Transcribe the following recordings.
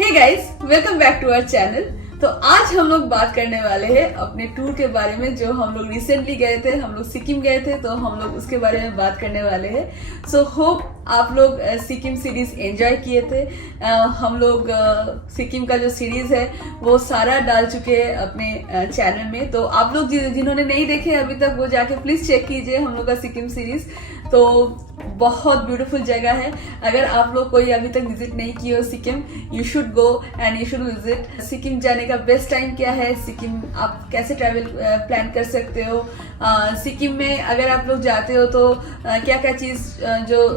Hey guys, welcome back to our channel. तो आज हम लोग बात करने वाले हैं अपने टूर के बारे में, जो हम लोग रिसेंटली गए थे। हम लोग सिक्किम गए थे, तो हम लोग उसके बारे में बात करने वाले हैं। सो होप आप लोग सिक्किम सीरीज एंजॉय किए थे। हम लोग सिक्किम का जो सीरीज है वो सारा डाल चुके हैं अपने चैनल में। तो आप लोग जिन्होंने नहीं देखे अभी तक, वो जाके प्लीज चेक कीजिए हम लोग का सिक्किम सीरीज। तो बहुत ब्यूटीफुल जगह है। अगर आप लोग कोई अभी तक विजिट नहीं किए हो Sikkim, you should go and you should visit. Sikkim जाने का बेस्ट टाइम क्या है, सिक्किम आप कैसे ट्रैवल प्लान कर सकते हो, सिक्किम में अगर आप लोग जाते हो तो क्या क्या चीज जो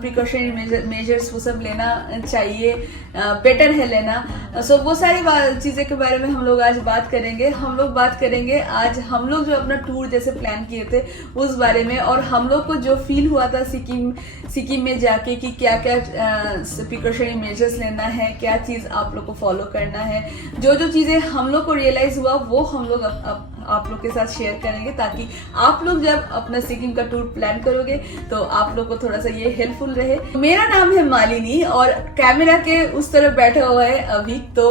प्रिकॉशनरी मेजर्स वो सब लेना चाहिए, बेटर है लेना। सो वो सारी चीजें के बारे में हम लोग आज बात करेंगे। हम लोग बात करेंगे आज हम लोग जो अपना टूर जैसे प्लान किए थे उस बारे में, और हम लोग को जो फील हुआ था सिक्किम में जाके कि क्या क्या प्रिकॉशनरी मेजर्स लेना है, क्या चीज आप लोग को फॉलो करना है। जो जो चीजें हम लोग को रियलाइज हुआ वो हम लोग आप लोग के साथ शेयर करेंगे, ताकि आप लोग जब अपना सिक्किम का टूर प्लान करोगे तो आप लोग को थोड़ा सा ये हेल्पफुल रहे। मेरा नाम है मालिनी और कैमरा के उस तरफ बैठा हुआ है अभी। तो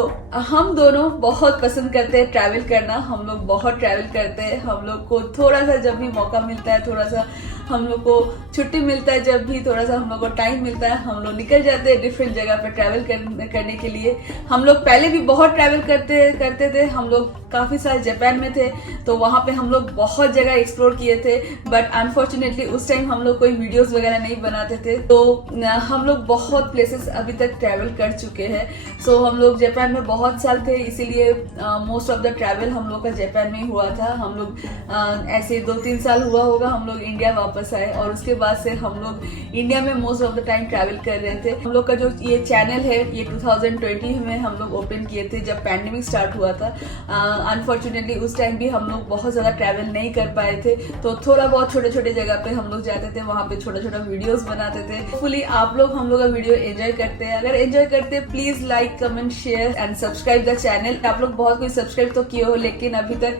हम दोनों बहुत पसंद करते हैं ट्रैवल करना। हम लोग बहुत ट्रैवल करते हैं। हम लोग को थोड़ा सा जब भी मौका मिलता है, थोड़ा सा हम लोग को छुट्टी मिलता है, जब भी थोड़ा सा हम लोग को टाइम मिलता है, हम लोग निकल जाते हैं डिफरेंट जगह पे ट्रैवल करने के लिए। हम लोग पहले भी बहुत ट्रैवल करते थे। हम लोग काफी साल जापान में थे, तो वहां पे हम लोग बहुत जगह एक्सप्लोर किए थे। बट अनफॉर्चुनेटली उस टाइम हम लोग कोई वीडियोस वगैरह नहीं बनाते थे। तो हम लोग बहुत प्लेसेस अभी तक ट्रैवल कर चुके हैं। सो हम लोग जापान में बहुत साल थे, इसीलिए मोस्ट ऑफ द ट्रैवल हम लोग का जापान में ही हुआ था। हम लोग ऐसे 2-3 साल हुआ होगा हम लोग इंडिया वापस आए, और उसके बाद से हम लोग इंडिया में most of the time travel कर रहे थे। हम लोग का जो ये चैनल है ये 2020 में हम लोग ओपन किए थे, जब पैंडेमिक स्टार्ट हुआ था। अनफॉर्चुनेटली उस टाइम भी हम लोग बहुत ज्यादा ट्रैवल नहीं कर पाए थे, तो थोड़ा बहुत छोटे छोटे जगह पे हम लोग जाते थे, वहां पे छोटा छोटा वीडियोस बनाते थे। होपफुली आप लोग हम लोग का वीडियो एंजॉय करते हैं। अगर एंजॉय करते हैं please like, comment, share and subscribe the channel. आप लोग बहुत कोई सब्सक्राइब तो किए हो, लेकिन अभी तक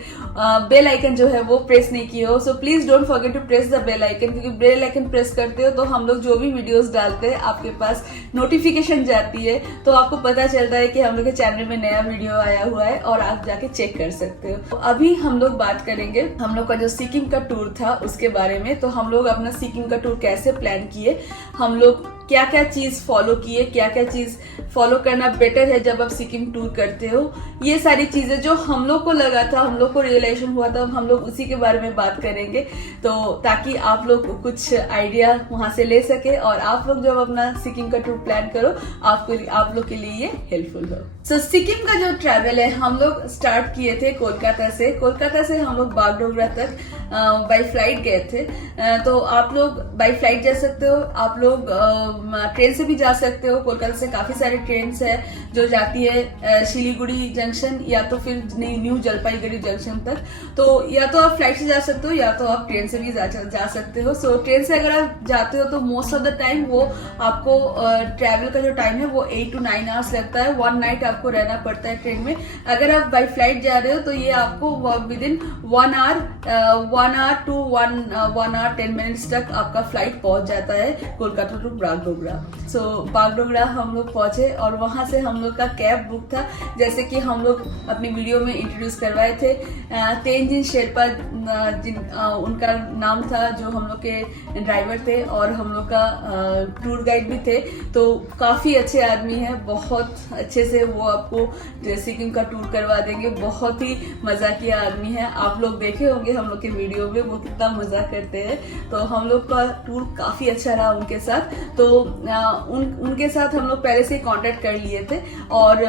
बेल आइकन जो है वो प्रेस नहीं किए हो। So please don't forget to press the bell icon, क्योंकि बेल आइकन प्रेस करते हो तो हम लोग जो भी वीडियोस डालते हैं आपके पास नोटिफिकेशन जाती है, तो आपको पता चलता है कि हम लोग के चैनल में नया वीडियो आया हुआ है और आप जाके चेक कर सकते हो। तो अभी हम लोग बात करेंगे हम लोग का जो सिक्किम का टूर था उसके बारे में। तो हम लोग अपना सिक्किम का टूर कैसे प्लान किए, हम लोग क्या क्या चीज फॉलो किए, क्या क्या चीज फॉलो करना बेटर है जब आप सिक्किम टूर करते हो, ये सारी चीजें जो हम लोग को लगा था, हम लोग को रियलाइजेशन हुआ था, हम लोग उसी के बारे में बात करेंगे। तो ताकि आप लोग कुछ आइडिया वहां से ले सके, और आप लोग जब अपना सिक्किम का टूर प्लान करो आप लोग के लिए ये हेल्पफुल हो। सो सिक्किम का जो ट्रैवल है हम लोग स्टार्ट किए थे कोलकाता से। कोलकाता से हम लोग बागडोगरा तक बाई फ्लाइट गए थे। तो आप लोग बाई फ्लाइट जा सकते हो, आप लोग ट्रेन से भी जा सकते हो। कोलकाता से काफी सारे ट्रेन है जो जाती है शिलीगुड़ी जंक्शन या तो फिर न्यू जलपाईगुड़ी जंक्शन तक। तो या तो आप फ्लाइट से जा सकते हो या तो आप ट्रेन से भी जा सकते हो। सो ट्रेन से अगर आप जाते हो तो मोस्ट ऑफ द टाइम वो आपको ट्रैवल का जो टाइम है वो 8 to 9 आवर्स लगता है। 1 नाइट आपको रहना पड़ता है ट्रेन में। अगर आप बाई फ्लाइट जा रहे हो तो ये आपको within 1 hour to 1 hour 10 minutes तक आपका फ्लाइट पहुंच जाता है कोलकाता टू बागडोगरा। सो बागडोगरा हम लोग पहुंचे और वहां से हम लोग का कैब बुक था, जैसे कि हम लोग अपनी वीडियो में इंट्रोड्यूस करवाए थे। तेंजिन शेरपा उनका नाम था, जो हम लोग के ड्राइवर थे और हम लोग का टूर गाइड भी थे। तो काफी अच्छे आदमी है, बहुत अच्छे से वो आपको सिक्किम का टूर करवा देंगे। बहुत ही मजाकिया आदमी है, आप लोग देखे होंगे हम लोग के वीडियो में वो कितना मजा करते हैं। तो हम लोग का टूर काफी अच्छा रहा उनके साथ। तो उनके साथ हम लोग पहले से कांटेक्ट कर लिए थे, और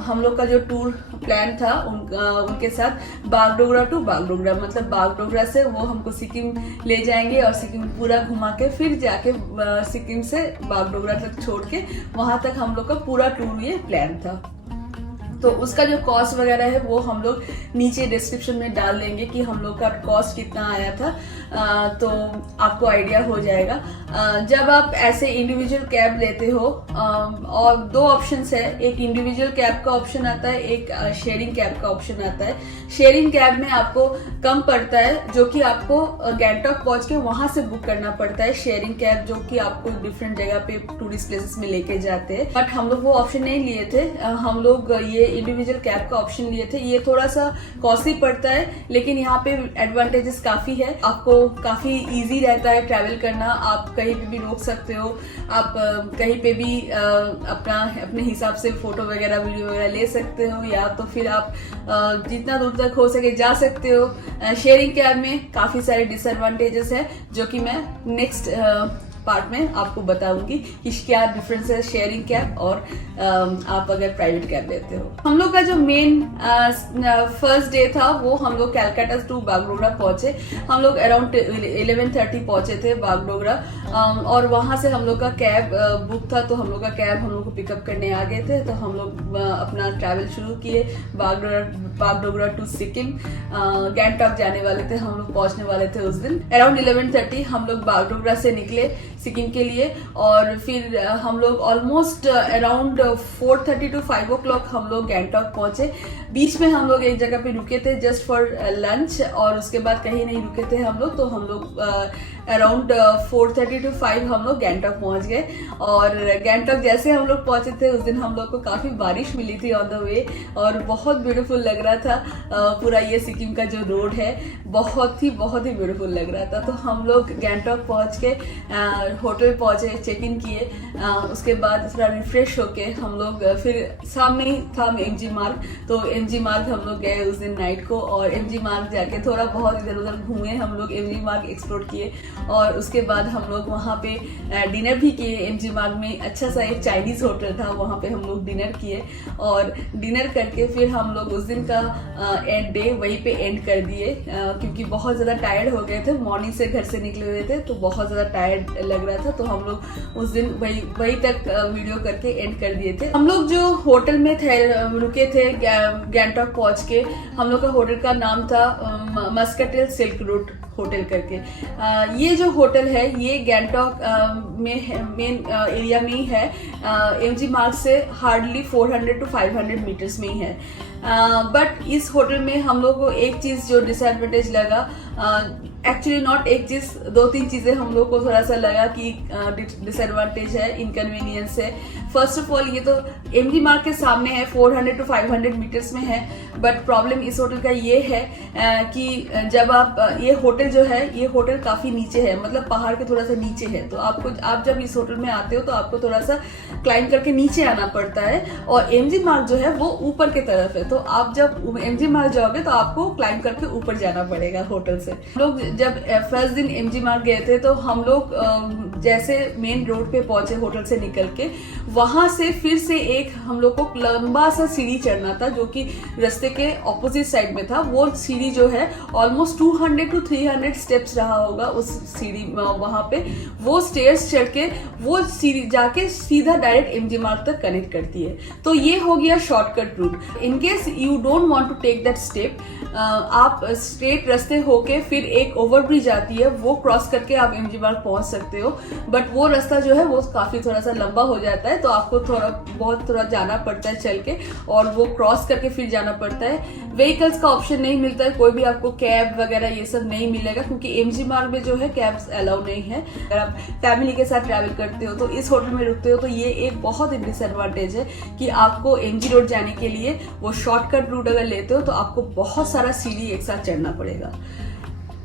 हम लोग का जो टूर प्लान था उनके साथ बागडोगरा टू बागडोगरा, मतलब बागडोगरा से वो हमको सिक्किम ले जाएंगे और सिक्किम पूरा घुमा के फिर जाके सिक्किम से बागडोगरा तक छोड़ के वहां तक हम लोग का पूरा टूर ये प्लान था। तो उसका जो कॉस्ट वगैरह है वो हम लोग नीचे डिस्क्रिप्शन में डाल देंगे कि हम लोग का कॉस्ट कितना आया था, तो आपको आइडिया हो जाएगा। जब आप ऐसे इंडिविजुअल कैब लेते हो, और दो ऑप्शंस है, एक इंडिविजुअल कैब का ऑप्शन आता है, एक शेयरिंग कैब का ऑप्शन आता है। शेयरिंग कैब में आपको कम पड़ता है, जो कि आपको गैंगटॉक पहुंच के वहां से बुक करना पड़ता है शेयरिंग कैब, जो कि आपको डिफरेंट जगह पे टूरिस्ट प्लेसेस में लेके जाते हैं। बट हम लोग वो ऑप्शन नहीं लिए थे, हम लोग ये इंडिविजुअल कैब का ऑप्शन लिए थे। ये थोड़ा सा कॉस्टली पड़ता है, लेकिन यहाँ पे एडवांटेजेस काफी है, आपको काफी इजी रहता है ट्रैवल करना। आप कहीं पे भी रोक सकते हो, आप कहीं पे भी अपने हिसाब से फोटो वगैरह वीडियो वगैरह ले सकते हो, या तो फिर आप जितना दूर तक हो सके जा सकते हो। शेयरिंग कैब में काफी सारे डिसएडवांटेजेस है, जो कि मैं नेक्स्ट पार्ट में आपको बताऊंगी कि क्या डिफरेंस है शेयरिंग कैब और आप अगर प्राइवेट कैब लेते हो। हम लोग का जो मेन फर्स्ट डे था वो हम लोग कैलकाटा टू बागडोगरा पहुंचे। हम लोग अराउंड 11:30 पहुंचे थे बागडोगरा, और वहां से हम लोग का कैब बुक था, तो हम लोग का कैब हम लोग को पिकअप करने आ गए थे। तो हम लोग अपना ट्रैवल शुरू किए बागडोगरा टू सिक्किम। गैंगटॉक जाने वाले थे, हम लोग पहुंचने वाले थे उस दिन। अराउंड 11:30 हम लोग बागडोगरा से निकले सिक्किम के लिए, और फिर हम लोग ऑलमोस्ट अराउंड 4:30 to 5 o'clock हम लोग गैंगटॉक पहुंचे। बीच में हम लोग एक जगह पे रुके थे जस्ट फॉर लंच, और उसके बाद कहीं नहीं रुके थे हम लोग। तो हम लोग अराउंड 4:30 to 5 हम लोग गैंगटॉक पहुंच गए। और गैंगटॉक जैसे हम लोग पहुंचे थे उस दिन हम लोग को काफी बारिश मिली थी ऑन द वे, और बहुत ब्यूटीफुल लग रहा था। पूरा ये सिक्किम का जो रोड है बहुत ही ब्यूटीफुल लग रहा था। तो हम लोग गैंगटॉक पहुंच के होटल पहुंचे, चेक इन किए, उसके बाद थोड़ा रिफ्रेश होके हम लोग फिर सामने ही था एमजी मार्ग, तो एमजी मार्ग हम लोग गए उस दिन नाइट को। और एमजी मार्ग जाके थोड़ा बहुत इधर उधर घूमे हम लोग, एमजी मार्ग एक्सप्लोर किए, और उसके बाद हम लोग वहाँ पे डिनर भी किए। एमजी मार्ग में अच्छा सा एक चाइनीज होटल था, वहाँ पे हम लोग डिनर किए, और डिनर करके फिर हम लोग उस दिन का डे वहीं पे एंड कर दिए, क्योंकि बहुत ज्यादा टायर्ड हो गए थे। मॉर्निंग से घर से निकले हुए थे तो बहुत ज्यादा टायर्ड लग रहा था, तो हम लोग उस दिन वही तक वीडियो करके एंड कर दिए थे। हम लोग जो होटल में रुके थे गैंगटॉक पहुंच के, हम लोग का होटल का नाम था मस्कटेल सिल्क रूट होटल करके। ये जो होटल है ये गैंगटॉक में मेन एरिया में ही है, एमजी मार्ग से हार्डली 400 to 500 मीटर्स में ही है। बट इस होटल में हम लोग को एक चीज जो डिसएडवांटेज लगा, एक्चुअली नॉट एक चीज, 2-3 चीजें हम लोग को थोड़ा सा लगा कि डिसएडवांटेज है, इनकन्वीनियंस है। फर्स्ट ऑफ ऑल ये तो एमजी मार्ग के सामने है, 400 to 500 मीटर्स में है। बट प्रॉब्लम इस होटल का ये है कि जब आप ये होटल जो है, ये होटल काफी नीचे है, मतलब पहाड़ के थोड़ा सा नीचे है। तो आप जब इस होटल में आते हो तो आपको थोड़ा सा क्लाइंब करके नीचे आना पड़ता है, और एमजी मार्ग जो है वो ऊपर के तरफ है। तो आप जब एमजी मार्ग जाओगे तो आपको क्लाइंब करके ऊपर जाना पड़ेगा होटल से। लोग जब फर्स्ट दिन एमजी मार्ग गए थे तो हम लोग जैसे मेन रोड पे पहुंचे होटल से निकल के, वहां से फिर से एक हम लोग को लंबा सा सीढ़ी चढ़ना था, जो कि रास्ते के ऑपोजिट साइड में था। वो सीढ़ी जो है ऑलमोस्ट 200 to 300 स्टेप्स रहा होगा उस सीढ़ी, वहां पे वो स्टेयर्स चढ़ के वो सीढ़ी जाके सीधा डायरेक्ट एमजी मार्ग तक कनेक्ट करती है। तो ये हो गया shortcut route. In case you don't want to take that step, आप स्ट्रेट रास्ते होके फिर एक ओवरब्रिज आती है, वो क्रॉस करके आप एमजी मार्ग पहुंच सकते हो। बट वो रास्ता जो है वो काफी थोड़ा सा लंबा हो जाता है, तो आपको थोड़ा जाना पड़ता है चल के, और वो क्रॉस करके फिर जाना पड़ता है। व्हीकल्स का ऑप्शन नहीं मिलता है, कोई भी आपको कैब वगैरह ये सब नहीं मिलेगा, क्योंकि एमजी मार्ग में जो है कैब्स अलाउ नहीं है। अगर आप फैमिली के साथ ट्रैवल करते हो तो इस होटल में रुकते हो, तो ये एक बहुत ही डिसएडवांटेज है कि आपको एमजी रोड जाने के लिए वो शॉर्टकट रूट अगर लेते हो तो आपको बहुत सारा सीढ़ी एक साथ चढ़ना पड़ेगा।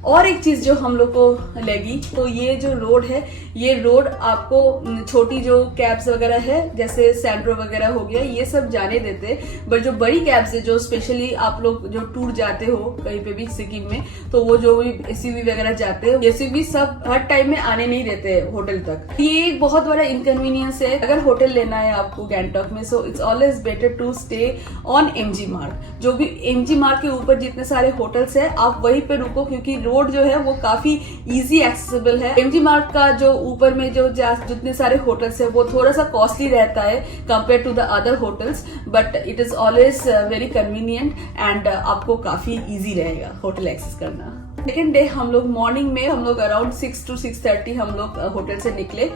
और एक चीज जो हम लोग को लगी, तो ये जो रोड है, ये रोड आपको छोटी जो कैब्स वगैरह है जैसे सैंड्रो वगैरह हो गया, ये सब जाने देते, बट जो बड़ी कैब्स है जो स्पेशली आप लोग जो टूर जाते हो कहीं पे भी सिक्किम में, तो वो जो भी एसयूवी वगैरह जाते हो, एसयूवी सब हर टाइम में आने नहीं देते होटल तक। ये एक बहुत बड़ा इनकन्वीनियंस है अगर होटल लेना है आपको गैंगटॉक में। So it's always better to stay on MG Marg. जो भी एमजी मार्ग के ऊपर जितने सारे होटल्स है आप वहीं पे रुको, क्योंकि रोड जो है वो काफी इजी एक्सेसिबल है। एमजी मार्ट का जो ऊपर में जो जितने सारे होटल्स है वो थोड़ा सा कॉस्टली रहता है compare to the other hotels, but it is always very convenient and आपको काफी इजी रहेगा होटल एक्सेस करना। सेकेंड डे हम लोग मॉर्निंग में हम लोग अराउंड 6 to 6:30 हम लोग होटल से निकले।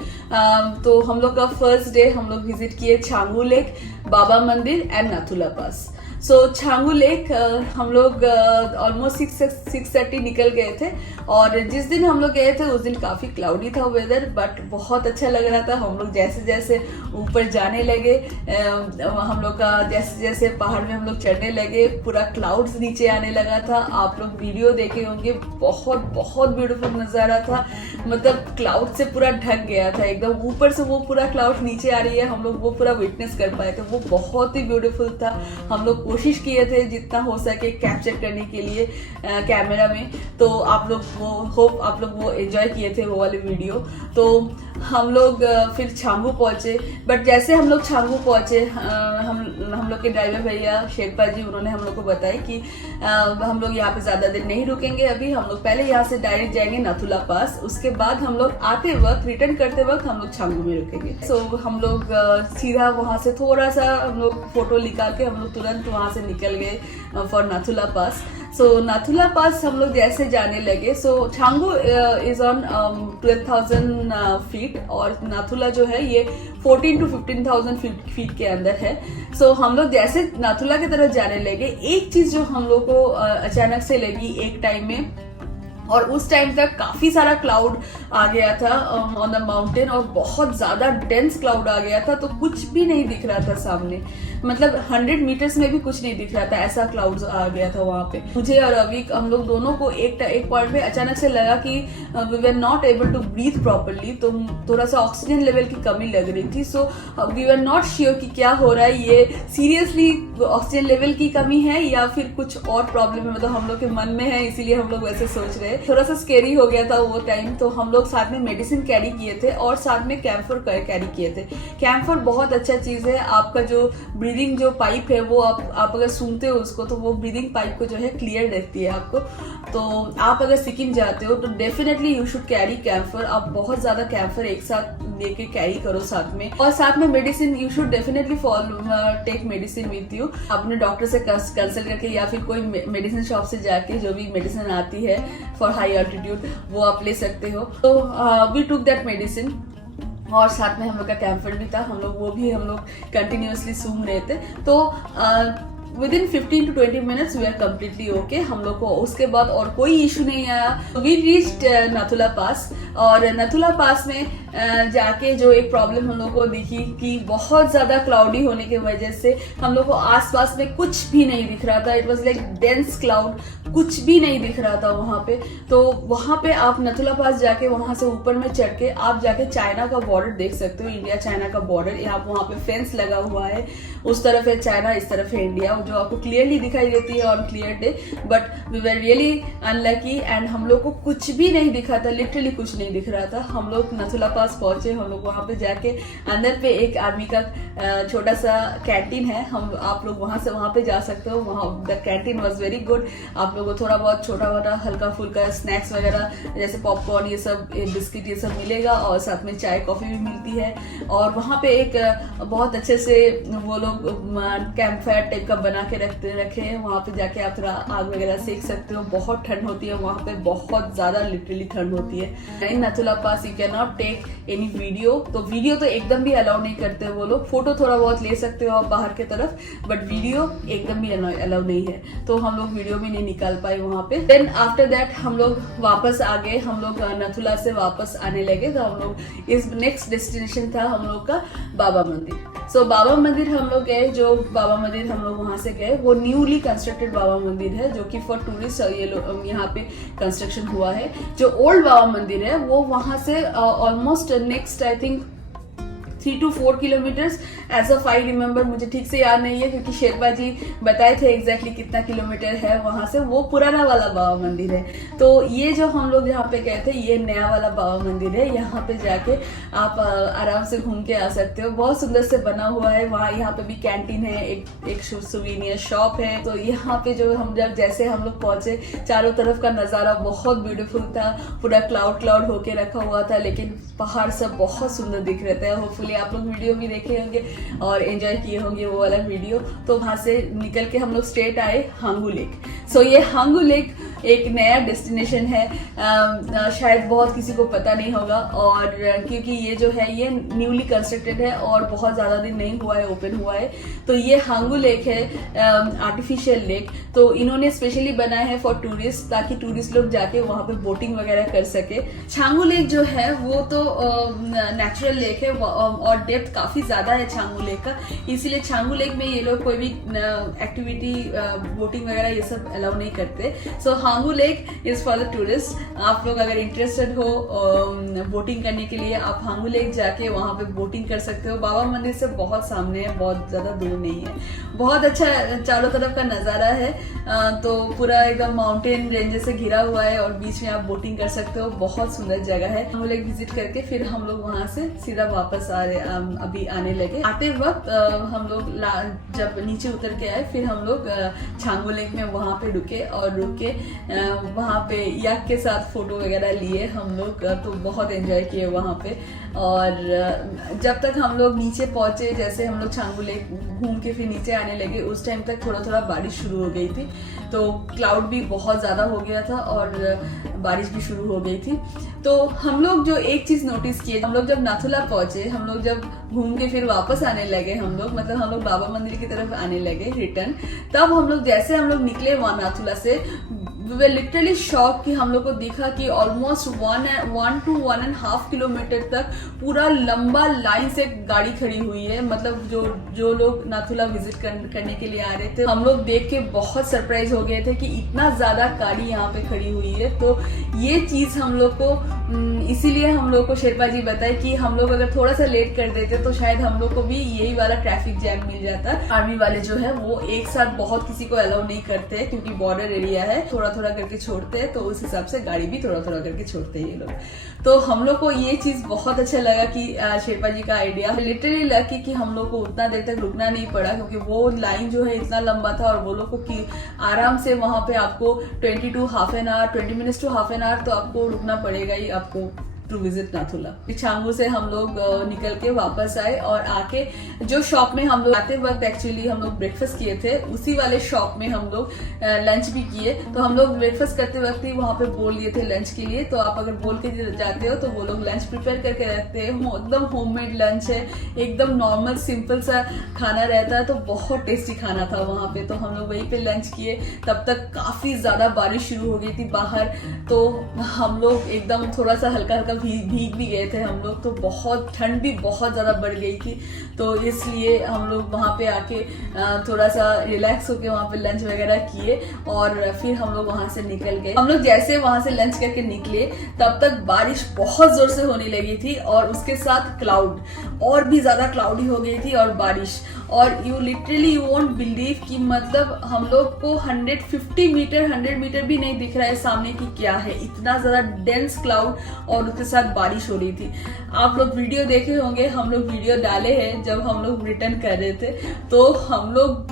तो हम लोग का फर्स्ट डे हम लोग विजिट किए छांगू लेक, बाबा मंदिर and Nathula pass. So Changu lake हम लोग ऑलमोस्ट 6:30 निकल गए थे और जिस दिन हम लोग गए थे उस दिन काफी क्लाउडी था वेदर, बट बहुत अच्छा लग रहा था। हम लोग जैसे जैसे ऊपर जाने लगे, हम लोग का जैसे जैसे पहाड़ में हम लोग चढ़ने लगे, पूरा क्लाउड्स नीचे आने लगा था। आप लोग वीडियो देखे होंगे, बहुत बहुत ब्यूटीफुल नजारा था। मतलब क्लाउड से पूरा ढक गया था एकदम, ऊपर से वो पूरा क्लाउड नीचे आ रही है, हम लोग वो पूरा विटनेस कर पाए थे। वो बहुत ही ब्यूटीफुल था। हम लोग कोशिश किए थे जितना हो सके कैप्चर करने के लिए कैमरा में, तो आप लोग वो होप आप लोग वो एंजॉय किए थे वो वाले वीडियो। तो हम लोग फिर छांगू पहुंचे, बट जैसे हम लोग छांगू पहुंचे हम लोग के ड्राइवर भैया शेरपा जी उन्होंने हम लोग को बताया कि हम लोग यहाँ पे ज्यादा दिन नहीं रुकेंगे, अभी हम लोग पहले यहाँ से डायरेक्ट जाएंगे नाथुला पास, उसके बाद हम लोग आते वक्त रिटर्न करते वक्त हम लोग छांगू में रुकेंगे। सो हम लोग सीधा वहां से थोड़ा सा हम लोग फोटो निकाल के हम लोग तुरंत वहां से निकल गए फॉर नाथुला पास। सो नाथुला पास हम लोग जैसे जाने लगे, सो छांगू इज ऑन 12,000 फीट और नाथुला जो है ये 14 to 15,000 फीट के अंदर है। सो हम लोग जैसे नाथुला की तरफ जाने लगे, एक चीज जो हम लोग को अचानक से लगी एक टाइम में, और उस टाइम तक काफी सारा क्लाउड आ गया था ऑन द माउंटेन और बहुत ज्यादा डेंस क्लाउड आ गया था, तो कुछ भी नहीं दिख रहा था सामने। मतलब 100 मीटर्स में भी कुछ नहीं दिख रहा था, ऐसा क्लाउड आ गया था वहां पे। मुझे और अभी हम लोग दोनों को एक पॉइंट पे अचानक से लगा कि we were not able to breathe properly, तो थोड़ा सा ऑक्सीजन लेवल की कमी लग रही थी। So we were not sure कि क्या हो रहा है, ये सीरियसली ऑक्सीजन लेवल की कमी है या फिर कुछ और प्रॉब्लम है, मतलब हम लोग के मन में है, इसीलिए हम लोग वैसे सोच रहे हैं। थोड़ा सा स्केरी हो गया था वो टाइम। तो हम लोग साथ में मेडिसिन कैरी किए थे और साथ में कैम्फर कैरी किए थे। कैम्फर बहुत अच्छा चीज है, आपका जो ब्रीदिंग जो पाइप है वो आप अगर सूंघते हो उसको, तो वो ब्रीदिंग पाइप को जो है क्लियर रहती है आपको। तो आप अगर सिक्किम जाते हो तो definitely you should carry camphor. आप बहुत ज्यादा कैम्फर एक साथ लेके कैरी करो साथ में, और साथ में medicine you should definitely take medicine with you. अपने डॉक्टर से कंसल्ट करके या फिर कोई मेडिसिन शॉप से जाके जो भी मेडिसिन आती है फॉर हाई ऑल्टीट्यूड वो आप ले सकते हो। तो वी टुक दैट मेडिसिन और साथ में हम लोग का कैम्फर भी था, हम लोग वो भी हम लोग कंटिन्यूअसली सूंघ रहे थे। तो within 15 to 20 minutes we are completely okay. हम लोग को उसके बाद और कोई इशू नहीं आया। वी रीच्ड नाथुला पास, और नाथुला पास में जाके जो एक प्रॉब्लम हम लोग को दिखी कि बहुत ज्यादा क्लाउडी होने की वजह से हम लोग को आसपास में कुछ भी नहीं दिख रहा था। It was like dense cloud, कुछ भी नहीं दिख रहा था वहां पे। तो वहां पे आप नाथुला पास जाके वहां से ऊपर में चढ़ के आप जाके चाइना का बॉर्डर देख सकते हो, इंडिया चाइना का बॉर्डर। यहाँ वहां पे फेंस लगा हुआ है, उस तरफ है चाइना, इस तरफ है इंडिया, जो आपको क्लियरली दिखाई देती है on clear day. But we were really unlucky and हम लोग को कुछ भी नहीं दिखा था, लिटरली कुछ नहीं दिख रहा था। हम लोग नाथुला पास पहुंचे, हम लोग वहां पे जाके अंदर पे एक आर्मी का छोटा सा कैंटीन है, आप लोग वहां से वहां पे जा सकते हो। वहां the canteen was very good. आप लोगों को थोड़ा बहुत छोटा मोटा हल्का फुल्का स्नैक्स वगैरह जैसे पॉपकॉर्न ये सब बिस्किट ये सब मिलेगा, और साथ में चाय कॉफी भी मिलती है। और वहां पे एक बहुत अच्छे से वो लोग कैंप फायर टाइप का बना के रखे हैं, वहां पे जाके आप थोड़ा आग वगैरह सेक सकते हो। बहुत ठंड होती है वहां पे, बहुत ज्यादा लिटरली ठंड होती है। In Nathula pass you can not take any video, तो वीडियो तो एकदम भी अलाउ नहीं करते वो लोग। फोटो थोड़ा बहुत ले सकते हो आप बाहर की तरफ, बट वीडियो एकदम भी अलाउ नहीं है। तो हम लोग वीडियो भी नहीं निकाल पाए वहां पे। देन आफ्टर दैट हम लोग वापस आ गए, हम लोग नाथुला से वापस आने लगे। तो हम लोग इस नेक्स्ट डेस्टिनेशन था हम लोग का बाबा मंदिर। सो बाबा मंदिर हम लोग गए, जो बाबा मंदिर हम लोग वहां से गए वो न्यूली कंस्ट्रक्टेड बाबा मंदिर है, जो कि फॉर टूरिस्ट ये यहाँ पे कंस्ट्रक्शन हुआ है। जो ओल्ड बाबा मंदिर है वो वहां से almost next I think 3 to 4 kilometres, as of I remember, मुझे ठीक से याद नहीं है क्योंकि शेरपा जी बताए थे एग्जैक्टली कितना किलोमीटर है वहां से। वो पुराना वाला बाबा मंदिर है। तो ये जो हम लोग यहाँ पे गए थे ये नया वाला बाबा मंदिर है। यहाँ पे जाके आप आराम से घूम के आ सकते हो, बहुत सुंदर से बना हुआ है। वहाँ यहाँ पे भी कैंटीन है, एक सुवेनियर शॉप है। तो यहाँ पे जो हम जैसे हम लोग पहुंचे, चारों तरफ का नजारा बहुत ब्यूटीफुल था, पूरा क्लाउड होके रखा हुआ था, लेकिन पहाड़ सब बहुत सुंदर दिख रहे थे। होपफुली आप लोग वीडियो भी देखे होंगे और एंजॉय किए होंगे वो वाला वीडियो। तो वहां से निकल के हम लोग स्ट्रेट आए हांगू लेक। सो ये हांगू लेक एक नया डेस्टिनेशन है, शायद बहुत किसी को पता नहीं होगा, और क्योंकि ये जो है ये न्यूली कंस्ट्रक्टेड है और बहुत ज्यादा दिन नहीं हुआ है, ओपन हुआ है। तो ये हांगू लेक है, आर्टिफिशियल लेक। तो इन्होंने स्पेशली बनाया है फॉर टूरिस्ट, ताकि टूरिस्ट लोग जाके वहां पे बोटिंग वगैरह कर सके। छांगू लेक जो है वो तो नेचुरल लेक है और डेप्थ काफी ज्यादा है छांगू लेक का, इसीलिए छांगू लेक में ये लोग कोई भी एक्टिविटी बोटिंग वगैरह ये सब अलाउ नहीं करते। So Hangu lake is for the tourist. आप लोग अगर इंटरेस्टेड हो बोटिंग करने के लिए, आप हांगू लेक जाके वहां पे बोटिंग कर सकते हो। बाबा मंदिर से बहुत सामने है, बहुत ज्यादा दूर नहीं है। बहुत अच्छा चारों तरफ का नजारा है, तो पूरा एकदम माउंटेन रेंजेस से घिरा हुआ है और बीच में आप बोटिंग कर सकते हो। बहुत सुंदर जगह है। हांगू लेक विजिट करके फिर हम लोग वहां से सीधा वापस अभी आने लगे। आते वक्त हम लोग जब नीचे उतर के आए, फिर हम लोग छांगू लेक में वहां पे रुके और रुक के वहां पे याक के साथ फोटो वगैरह लिए हम लोग। तो बहुत एंजॉय किए वहां पे। और जब तक हम लोग नीचे पहुंचे, जैसे हम लोग छांगू लेक घूम के फिर नीचे आने लगे, उस टाइम तक थोड़ा थोड़ा बारिश शुरू हो गई थी। तो क्लाउड भी बहुत ज्यादा हो गया था और बारिश भी शुरू हो गई थी। तो हम लोग जो एक चीज नोटिस किए, हम लोग जब नाथुला पहुंचे, हम लोग जब घूम के फिर वापस आने लगे, हम लोग मतलब हम लोग बाबा मंदिर की तरफ आने लगे रिटर्न, तब हम लोग जैसे हम लोग निकले वहां नाथुला से, we were literally shocked कि हम लोग को दिखा कि ऑलमोस्ट 1 to 1.5 किलोमीटर तक पूरा लंबा लाइन से गाड़ी खड़ी हुई है। मतलब जो लोग नाथुला विजिट करने के लिए आ रहे थे, हम लोग देख के बहुत सरप्राइज हो गए थे कि इतना ज्यादा गाड़ी यहाँ पे खड़ी हुई है। तो ये चीज हम लोग को, इसीलिए हम लोग को शेरपा जी बताए कि हम लोग अगर थोड़ा सा लेट कर देते तो शायद हम लोग को भी यही वाला ट्रैफिक जैम मिल जाता। आर्मी वाले जो है वो एक साथ बहुत किसी को अलाउ नहीं करते, क्योंकि बॉर्डर एरिया है, थोड़ा थोड़ा करके छोड़ते हैं। तो उस हिसाब से गाड़ी भी थोड़ा थोड़ा करके छोड़ते हैं ये लोग। तो हम लोग को ये चीज बहुत अच्छा लगा कि शेरपा जी का आइडिया। लिटरली लकी कि हम लोग को उतना देर तक रुकना नहीं पड़ा, क्योंकि वो लाइन जो है इतना लंबा था और वो लोग को कि आराम से वहां पे आपको 20 minutes to half an hour तो आपको रुकना पड़ेगा ही आपको टू विजिट नाथुला। छांगू से हम लोग निकल के वापस आए और आके जो शॉप में हम लोग आते वक्त एक्चुअली हम लोग ब्रेकफास्ट किए थे, उसी वाले शॉप में हम लोग लंच भी किए। तो हम लोग ब्रेकफास्ट करते वक्त ही वहां पे बोल दिए थे लंच के लिए। तो आप अगर बोल के जाते हो तो वो लोग लंच प्रिपेयर करके रखते हैं। एकदम होममेड लंच है, एकदम नॉर्मल सिंपल सा खाना रहता है। तो बहुत टेस्टी खाना था वहां पे। तो हम लोग वहीं पे लंच किए। तब तक काफी ज्यादा बारिश शुरू हो गई थी बाहर, तो हम लोग एकदम थोड़ा सा हल्का हल्का भीग भी गए थे हम लोग। तो बहुत ठंड भी बहुत ज्यादा बढ़ गई थी, तो इसलिए हम लोग वहां पे आके थोड़ा सा रिलैक्स होके वहां पे लंच वगैरह किए और फिर हम लोग वहां से निकल गए। हम लोग जैसे वहां से लंच करके निकले, तब तक बारिश बहुत जोर से होने लगी थी और उसके साथ क्लाउड और भी ज्यादा क्लाउडी हो गई थी और बारिश। और यू वोंट बिलीव कि मतलब हम लोग को 100 मीटर भी नहीं दिख रहा है सामने की क्या है। इतना ज्यादा डेंस क्लाउड और उसके साथ बारिश हो रही थी। आप लोग वीडियो देखे होंगे, हम लोग वीडियो डाले हैं जब हम लोग रिटर्न कर रहे थे। तो हम लोग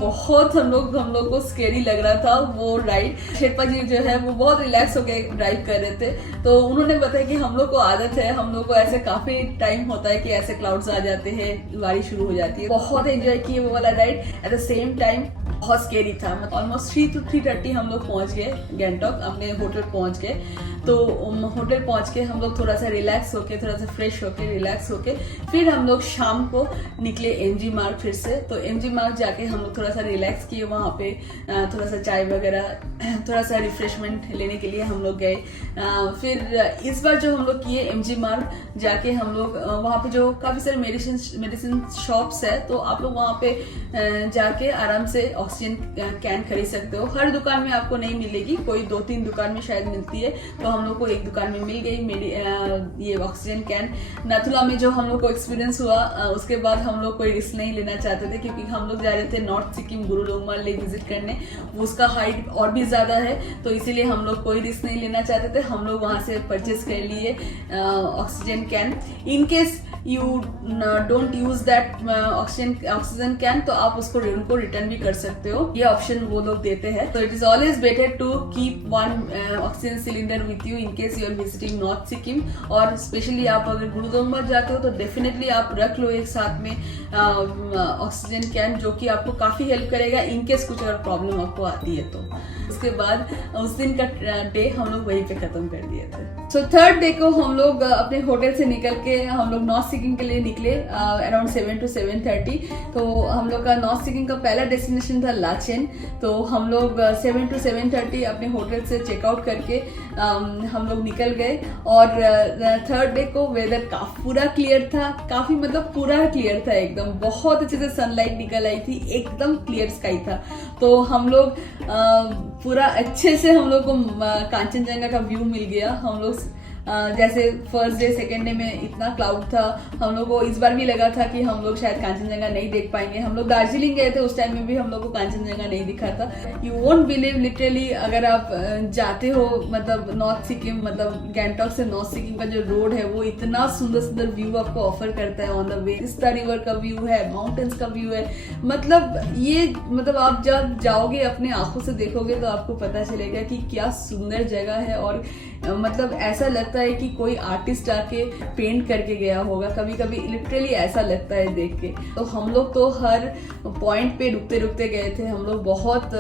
को स्केरी लग रहा था वो राइड। शेरपा जी जो है वो बहुत रिलैक्स होकर ड्राइव कर रहे थे। तो उन्होंने बताया कि हम लोग को आदत है, हम लोग को ऐसे काफी टाइम होता है कि ऐसे क्लाउड्स आ जाते हैं, बारिश शुरू हो जाती है। बहुत एंजॉय किए वो वाला ride. At the same time बहुत स्केरी था। ऑलमोस्ट 3 to 3:30 हम लोग पहुंच गए गैंगटॉक, अपने होटल पहुंच गए। तो होटल पहुंच के हम लोग थोड़ा सा रिलैक्स होके, थोड़ा सा फ्रेश होके, रिलैक्स होके फिर हम लोग शाम को निकले एमजी मार्ग फिर से। तो एमजी मार्ग जाके हम लोग थोड़ा सा रिलैक्स किए, वहां पे थोड़ा सा चाय वगैरह, थोड़ा सा रिफ्रेशमेंट लेने के लिए हम लोग गए। फिर इस बार जो हम लोग किए एमजी मार्ग जाके हम लोग वहां पे जो काफी सारे मेडिसिन शॉप्स है, तो आप लोग वहां पे जाके आराम से ऑक्सीजन कैन खरीद सकते हो। हर दुकान में आपको नहीं मिलेगी, कोई 2-3 दुकान में शायद मिलती है। तो हम लोग को एक दुकान में मिल गई ये ऑक्सीजन कैन। नाथुला में जो हम लोग को एक्सपीरियंस हुआ उसके बाद हम लोग कोई रिस्क नहीं लेना चाहते थे, क्योंकि हम लोग जा रहे थे north Sikkim Gurudongmar lake visit करने। उसका हाइट और भी ज्यादा है, तो इसीलिए हम लोग कोई रिस्क नहीं लेना चाहते थे। हम लोग वहां से परचेज कर लिए oxygen can. In case you don't use that oxygen can, तो आप उनको रिटर्न भी कर सकते हो, ये ऑप्शन वो लोग देते हैं। तो it is always better to keep one oxygen cylinder with you in case you are visiting North Sikkim. और स्पेशली आप अगर गुरुदोंगमार जाते हो तो डेफिनेटली आप रख लो एक साथ में ऑक्सीजन कैन, जो कि आपको काफी हेल्प करेगा इन केस कुछ अगर प्रॉब्लम आपको आती है तो। उसके बाद उस दिन का डे हम लोग वहीं पे खत्म कर दिए थे। सो थर्ड डे को हम लोग अपने होटल से निकल के हम लोग नॉर्थ सिक्किम के लिए निकले अराउंड 7 to 7:30। तो हम लोग का नॉर्थ सिक्किम का पहला डेस्टिनेशन था लाचेन। तो हम लोग 7 to 7:30 अपने होटल से चेकआउट करके हम लोग निकल गए। और थर्ड डे को वेदर पूरा क्लियर था, काफी मतलब पूरा क्लियर था एकदम, बहुत अच्छे से सनलाइट निकल आई थी, एकदम क्लियर स्काई था। तो हम लोग पूरा अच्छे से हम लोग को कांचनजंगा का व्यू मिल गया। हम लोग जैसे फर्स्ट डे सेकेंड डे में इतना क्लाउड था, हम लोग को इस बार भी लगा था कि हम लोग शायद कांचनजंगा नहीं देख पाएंगे। हम लोग दार्जिलिंग गए थे, उस टाइम में भी हम लोग को कांचनजंगा नहीं दिखा था। यू वोंट बिलीव, लिटरली अगर आप जाते हो मतलब नॉर्थ सिक्किम, मतलब गैंगटॉक से नॉर्थ सिक्किम का जो रोड है वो इतना सुंदर सुंदर व्यू आपको ऑफर करता है on the way. Teesta river का व्यू है, माउंटेन्स का व्यू है, मतलब ये मतलब आप जब जाओगे अपने आंखों से देखोगे तो आपको पता चलेगा कि क्या सुंदर जगह है। और मतलब ऐसा लगता है कि कोई आर्टिस्ट आके पेंट करके गया होगा, कभी कभी लिटरली ऐसा लगता है देख के। तो हम लोग तो हर पॉइंट पे रुकते रुकते गए थे, हम लोग बहुत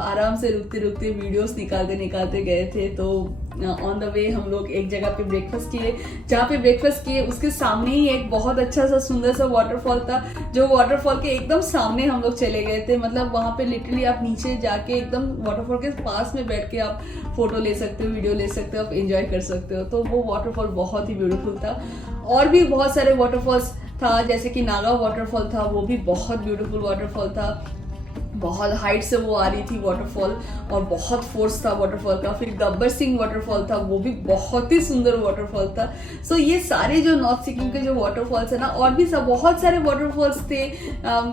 आराम से रुकते रुकते वीडियोस निकालते गए थे। तो ऑन द वे हम लोग एक जगह पे ब्रेकफास्ट किए, जहाँ पे ब्रेकफास्ट किए उसके सामने ही एक बहुत अच्छा सा सुंदर सा वाटरफॉल था, जो वाटरफॉल के एकदम सामने हम लोग चले गए थे। मतलब वहां पे लिटरली आप नीचे जाके एकदम वाटरफॉल के पास में बैठ के आप फोटो ले सकते हो, वीडियो ले सकते हो, आप एंजॉय कर सकते हो। तो वो वाटरफॉल बहुत ही ब्यूटीफुल था। और भी बहुत सारे वाटरफॉल्स था, जैसे कि नागा वाटरफॉल था, वो भी बहुत ब्यूटीफुल वाटरफॉल था। बहुत हाइट से वो आ रही थी वाटरफॉल और बहुत फोर्स था वाटरफॉल का। फिर गब्बर सिंह वाटरफॉल था, वो भी बहुत ही सुंदर वाटरफॉल था। सो ये सारे जो नॉर्थ सिक्किम के जो वाटरफॉल्स है ना, और भी सब बहुत सारे वाटरफॉल्स थे।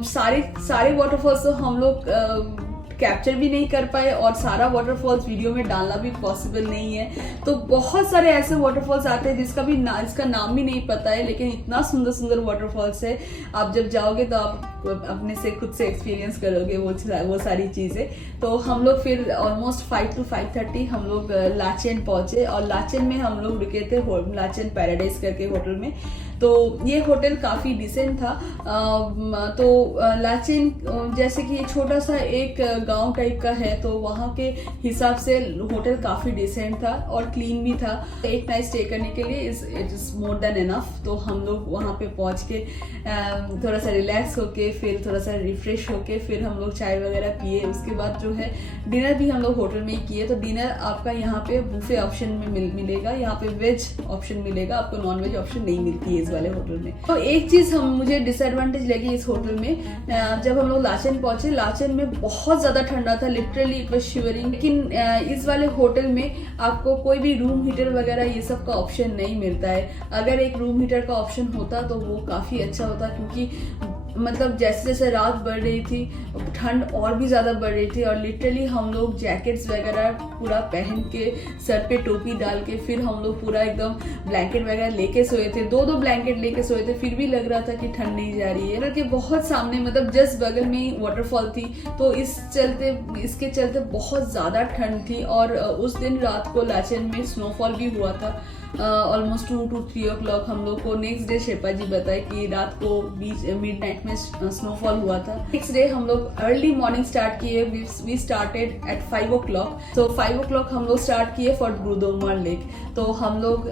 सारे वाटरफॉल्स तो हम लोग कैप्चर भी नहीं कर पाए और सारा वाटरफॉल्स वीडियो में डालना भी पॉसिबल नहीं है। तो बहुत सारे ऐसे वाटरफॉल्स आते हैं जिसका नाम भी नहीं पता है, लेकिन इतना सुंदर सुंदर वाटरफॉल्स है। आप जब जाओगे तो आप अपने से खुद से एक्सपीरियंस करोगे वो सारी चीजें। तो हम लोग फिर ऑलमोस्ट 5 to 5:30 हम लोग लाचेन पहुंचे, और लाचेन में हम लोग रुके थे लाचेन पैराडाइज करके होटल में। तो ये होटल काफी डिसेंट था। तो लाचेन जैसे कि छोटा सा एक गांव टाइप का है, तो वहाँ के हिसाब से होटल काफी डिसेंट था और क्लीन भी था। एक नाइट स्टे करने के लिए it is more than enough. तो हम लोग वहाँ पे पहुंच के थोड़ा सा रिलैक्स होके, फिर थोड़ा सा रिफ्रेश होके, फिर हम लोग चाय वगैरह पिए। उसके बाद जो है डिनर भी हम लोग होटल में ही किए। तो डिनर आपका यहाँ पे बुफे ऑप्शन में मिलेगा, यहाँ पे वेज ऑप्शन मिलेगा, आपको नॉन वेज ऑप्शन नहीं मिलती है इस वाले होटल में। तो एक चीज मुझे डिसएडवांटेज लगी इस होटल में, जब हम लोग लाचेन पहुंचे, लाचेन में बहुत ज्यादा ठंडा था, लिटरली इट वाज शिवरिंग। लेकिन इस वाले होटल में आपको कोई भी रूम हीटर वगैरह ये सब का ऑप्शन नहीं मिलता है। अगर एक रूम हीटर का ऑप्शन होता तो वो काफी अच्छा होता, क्योंकि मतलब जैसे जैसे रात बढ़ रही थी ठंड और भी ज्यादा बढ़ रही थी। और लिटरली हम लोग जैकेट्स वगैरह पूरा पहन के, सर पे टोपी डाल के, फिर हम लोग पूरा एकदम ब्लैंकेट वगैरह लेके सोए थे, 2 ब्लैंकेट लेके सोए थे, फिर भी लग रहा था कि ठंड नहीं जा रही है। के बहुत सामने मतलब जस्ट बगल में ही वाटरफॉल थी, तो इसके चलते बहुत ज्यादा ठंड थी। और उस दिन रात को लाचेन में स्नोफॉल भी हुआ था ऑलमोस्ट 2 to 3 o'clock। हम लोग को नेक्स्ट डे शेपा जी बताए कि रात को मिडनाइट में स्नोफॉल हुआ था। नेक्स्ट डे हम लोग अर्ली मॉर्निंग स्टार्ट किए, वी स्टार्टेड एट 5 o'clock। तो 5 o'clock हम लोग स्टार्ट किए फॉर गुरुदोंगमार लेक। तो हम लोग